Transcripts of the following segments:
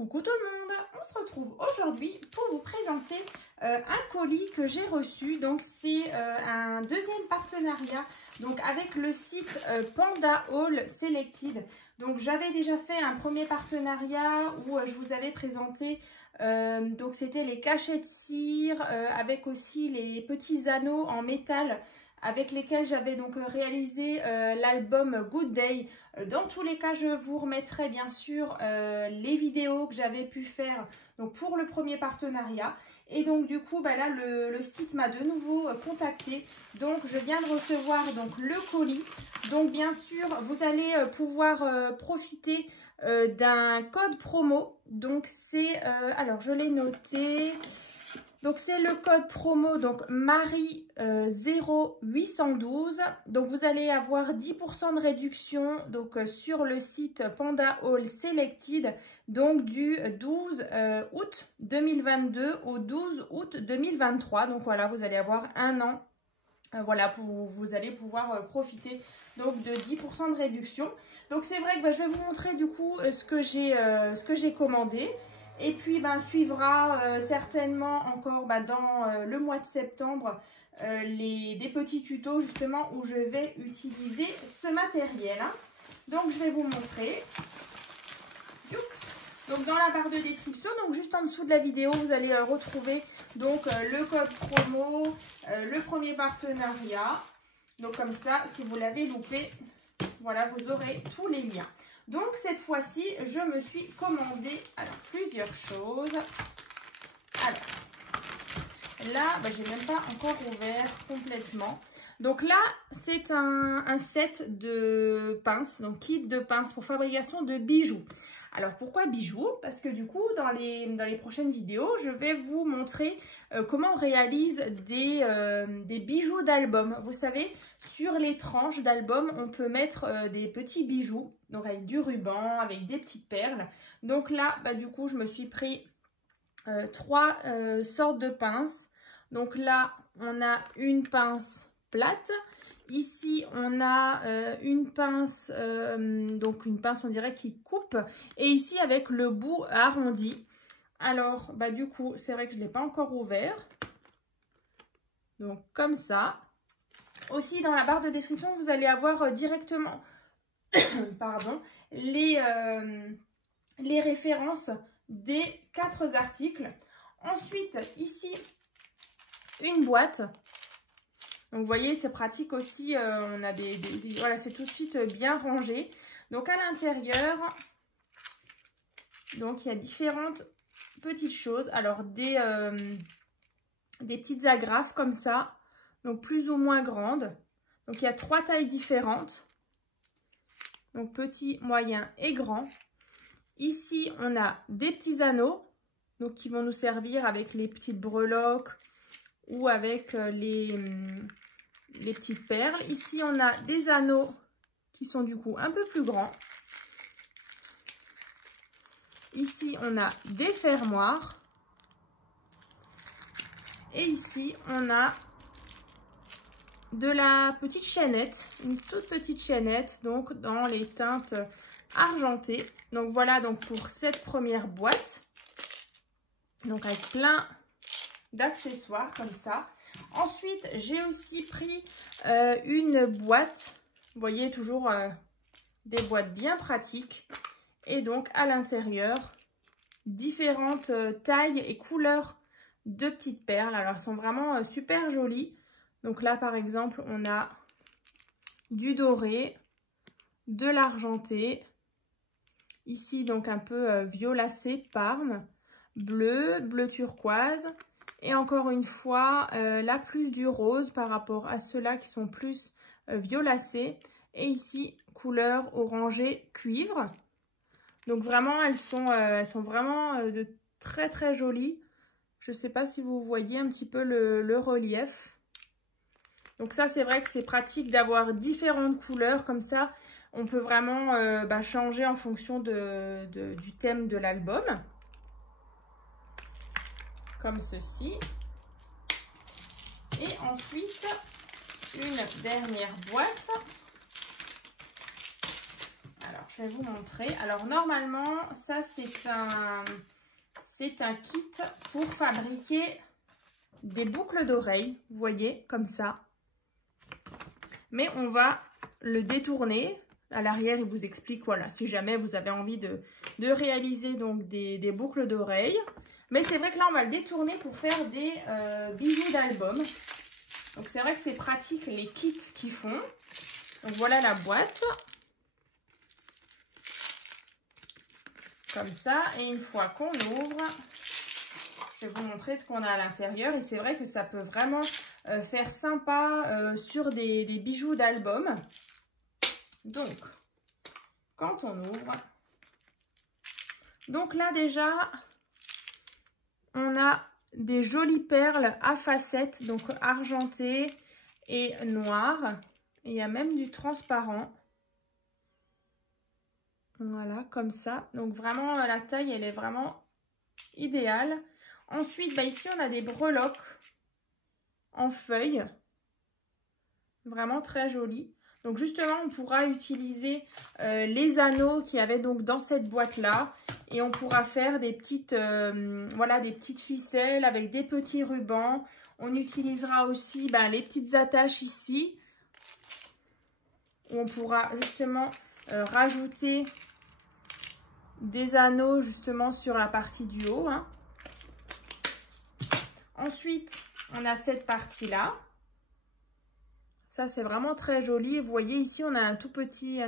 Coucou tout le monde, on se retrouve aujourd'hui pour vous présenter un colis que j'ai reçu. Donc c'est un deuxième partenariat donc avec le site Panda Haul Selected. Donc j'avais déjà fait un premier partenariat où je vous avais présenté donc c'était les cachets de cire avec aussi les petits anneaux en métal avec lesquels j'avais donc réalisé l'album Good Day. Dans tous les cas, je vous remettrai bien sûr les vidéos que j'avais pu faire donc pour le premier partenariat. Et donc du coup, bah, là, le site m'a de nouveau contacté. Donc je viens de recevoir donc le colis. Donc bien sûr, vous allez pouvoir profiter d'un code promo. Donc c'est, alors je l'ai noté. Donc c'est le code promo donc Marie 0812. Donc vous allez avoir 10% de réduction donc sur le site Panda Haul Selected donc du 12 août 2022 au 12 août 2023. Donc voilà, vous allez avoir un an. Voilà, vous allez pouvoir profiter donc de 10% de réduction. Donc c'est vrai que bah, je vais vous montrer du coup ce que j'ai commandé. Et puis, ben, suivra certainement encore dans le mois de septembre des petits tutos justement où je vais utiliser ce matériel. Hein. Donc, je vais vous montrer. Donc, dans la barre de description, donc juste en dessous de la vidéo, vous allez retrouver donc le code promo, le premier partenariat. Donc, comme ça, si vous l'avez loupé, voilà, vous aurez tous les liens. Donc cette fois-ci, je me suis commandé alors, plusieurs choses. Alors, là, bah, j'ai même pas encore ouvert complètement. Donc là, c'est un set de pinces, donc kit de pinces pour fabrication de bijoux. Alors pourquoi bijoux? Parce que du coup, dans les prochaines vidéos, je vais vous montrer comment on réalise des bijoux d'album. Vous savez, sur les tranches d'album, on peut mettre des petits bijoux, donc avec du ruban, avec des petites perles. Donc là, bah, du coup, je me suis pris trois sortes de pinces. Donc là, on a une pince plate. Ici, on a une pince, donc une pince, on dirait, qui coupe. Et ici, avec le bout arrondi. Alors, bah, du coup, c'est vrai que je ne l'ai pas encore ouvert. Donc, comme ça. Aussi, dans la barre de description, vous allez avoir directement pardon, les références des 4 articles. Ensuite, ici, une boîte. Donc, vous voyez, c'est pratique aussi. On a voilà, c'est tout de suite bien rangé. Donc, à l'intérieur, donc il y a différentes petites choses. Alors, des petites agrafes comme ça. Donc, plus ou moins grandes. Donc, il y a 3 tailles différentes. Donc, petit, moyen et grand. Ici, on a des petits anneaux. Donc, qui vont nous servir avec les petites breloques ou avec les petites perles. Ici, on a des anneaux qui sont du coup un peu plus grands. Ici, on a des fermoirs. Et ici, on a de la petite chaînette, une toute petite chaînette, donc dans les teintes argentées. Donc voilà donc pour cette première boîte. Donc avec plein d'accessoires comme ça. Ensuite, j'ai aussi pris une boîte. Vous voyez, toujours des boîtes bien pratiques. Et donc, à l'intérieur, différentes tailles et couleurs de petites perles. Alors, elles sont vraiment super jolies. Donc là, par exemple, on a du doré, de l'argenté. Ici, donc, un peu violacé, parme, bleu turquoise. Et encore une fois, là plus du rose par rapport à ceux-là qui sont plus violacés. Et ici, couleur orangée cuivre. Donc vraiment, elles sont vraiment de très très jolies. Je ne sais pas si vous voyez un petit peu le relief. Donc ça, c'est vrai que c'est pratique d'avoir différentes couleurs. Comme ça, on peut vraiment changer en fonction du thème de l'album. Comme ceci. Et ensuite, une dernière boîte. Alors, je vais vous montrer. Alors normalement, ça c'est un kit pour fabriquer des boucles d'oreilles, vous voyez, comme ça. Mais on va le détourner. À l'arrière, il vous explique, voilà, si jamais vous avez envie de réaliser donc des boucles d'oreilles. Mais c'est vrai que là, on va le détourner pour faire des bijoux d'album. Donc, c'est vrai que c'est pratique les kits qu'ils font. Donc, voilà la boîte. Comme ça. Et une fois qu'on ouvre, je vais vous montrer ce qu'on a à l'intérieur. Et c'est vrai que ça peut vraiment faire sympa sur des bijoux d'album. Donc, quand on ouvre, donc là déjà, on a des jolies perles à facettes, donc argentées et noires. Et il y a même du transparent. Voilà, comme ça. Donc vraiment, la taille, elle est vraiment idéale. Ensuite, bah, ici, on a des breloques en feuilles. Vraiment très jolies. Donc justement, on pourra utiliser les anneaux qu'il y avait donc dans cette boîte-là. Et on pourra faire des petites, voilà, des petites ficelles avec des petits rubans. On utilisera aussi les petites attaches ici. Où on pourra justement rajouter des anneaux justement sur la partie du haut. Hein. Ensuite, on a cette partie-là. Ça, c'est vraiment très joli. Vous voyez, ici, on a un tout petit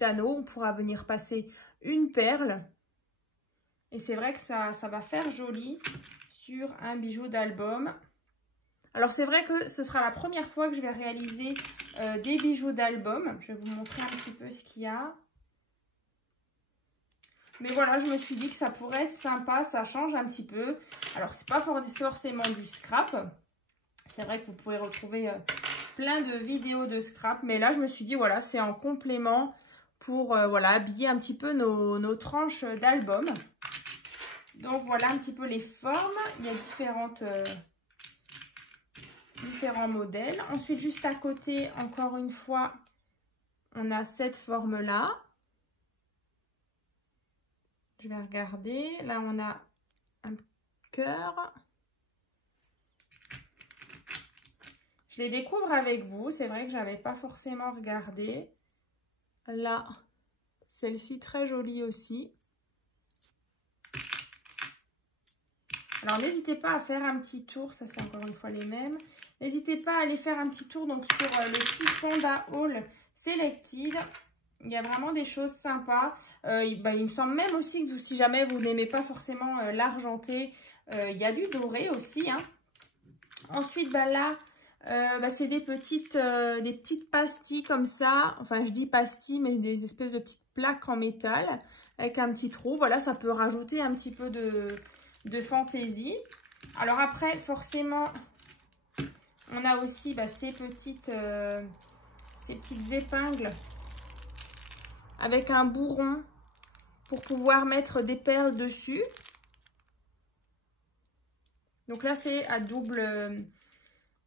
anneau. On pourra venir passer une perle. Et c'est vrai que ça va faire joli sur un bijou d'album. Alors, c'est vrai que ce sera la première fois que je vais réaliser des bijoux d'album. Je vais vous montrer un petit peu ce qu'il y a. Mais voilà, je me suis dit que ça pourrait être sympa. Ça change un petit peu. Alors, c'est pas forcément du scrap. C'est vrai que vous pouvez retrouver plein de vidéos de scrap, mais là je me suis dit voilà, c'est en complément pour voilà, habiller un petit peu nos tranches d'album. Donc voilà un petit peu les formes. Il y a différents modèles. Ensuite, juste à côté, encore une fois, on a cette forme là. Je vais regarder. Là on a un cœur. Je les découvre avec vous. C'est vrai que je n'avais pas forcément regardé. Là, celle-ci très jolie aussi. Alors, n'hésitez pas à faire un petit tour. Ça, c'est encore une fois les mêmes. N'hésitez pas à aller faire un petit tour donc, sur le site Panda Haul Selected. Il y a vraiment des choses sympas. Il me semble même aussi que si jamais vous n'aimez pas forcément l'argenté, il y a du doré aussi. Hein. Ensuite, là... c'est des petites pastilles comme ça. Enfin, je dis pastilles, mais des espèces de petites plaques en métal avec un petit trou. Voilà, ça peut rajouter un petit peu de fantaisie. Alors après, forcément, on a aussi ces petites épingles avec un bourron pour pouvoir mettre des perles dessus. Donc là, c'est à double...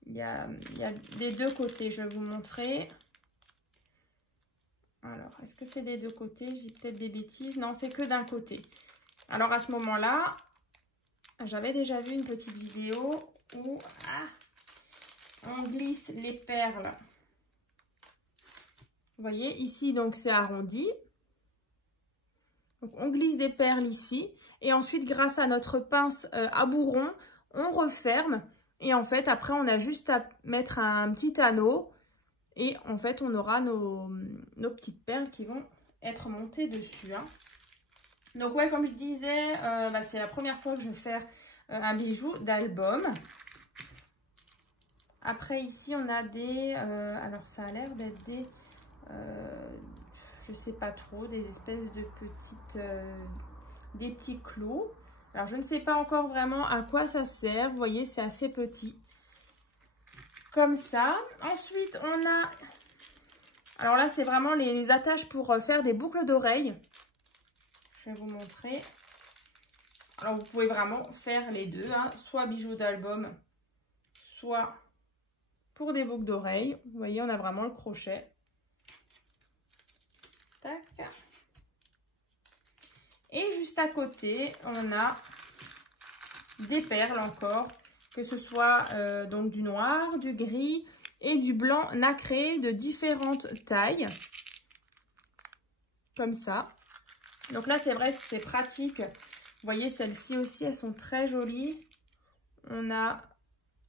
Il y a des deux côtés, je vais vous montrer. Alors, est-ce que c'est des deux côtés? J'ai peut-être des bêtises. Non, c'est que d'un côté. Alors, à ce moment-là, j'avais déjà vu une petite vidéo où on glisse les perles. Vous voyez, ici, donc, c'est arrondi. Donc, on glisse des perles ici. Et ensuite, grâce à notre pince à bourron, on referme. Et en fait, après, on a juste à mettre un petit anneau. Et en fait, on aura nos petites perles qui vont être montées dessus. Hein. Donc, ouais, comme je disais, c'est la première fois que je vais faire un bijou d'album. Après, ici, on a des... alors, ça a l'air d'être des... je sais pas trop, des espèces de petites... des petits clous. Alors, je ne sais pas encore vraiment à quoi ça sert. Vous voyez, c'est assez petit. Comme ça. Ensuite, on a... Alors là, c'est vraiment les attaches pour faire des boucles d'oreilles. Je vais vous montrer. Alors, vous pouvez vraiment faire les deux. Hein, soit bijoux d'album, soit pour des boucles d'oreilles. Vous voyez, on a vraiment le crochet. Tac. Et juste à côté, on a des perles encore, que ce soit donc du noir, du gris et du blanc nacré de différentes tailles. Comme ça. Donc là, c'est vrai, c'est pratique. Vous voyez, celles-ci aussi, elles sont très jolies. On a,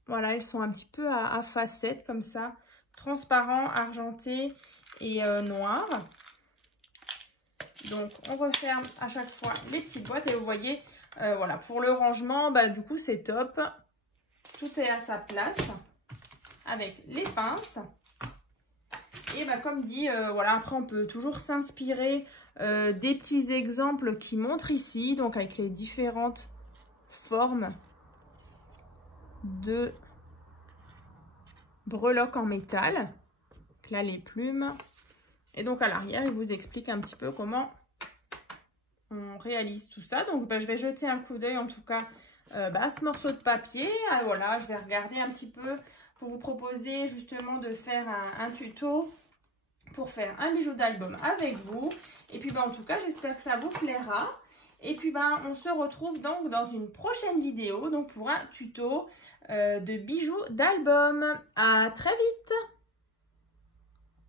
voilà, elles sont un petit peu à facettes comme ça. Transparent, argenté et noir. Donc, on referme à chaque fois les petites boîtes. Et vous voyez, voilà, pour le rangement, bah, du coup, c'est top. Tout est à sa place avec les pinces. Et bah, comme dit, voilà, après, on peut toujours s'inspirer des petits exemples qui montrent ici. Donc, avec les différentes formes de breloques en métal. Donc là, les plumes. Et donc, à l'arrière, il vous explique un petit peu comment on réalise tout ça. Donc, bah, je vais jeter un coup d'œil, en tout cas, à ce morceau de papier. Ah, voilà, je vais regarder un petit peu pour vous proposer justement de faire un tuto pour faire un bijou d'album avec vous. Et puis, bah, en tout cas, j'espère que ça vous plaira. Et puis, bah, on se retrouve donc dans une prochaine vidéo donc pour un tuto de bijoux d'album. À très vite!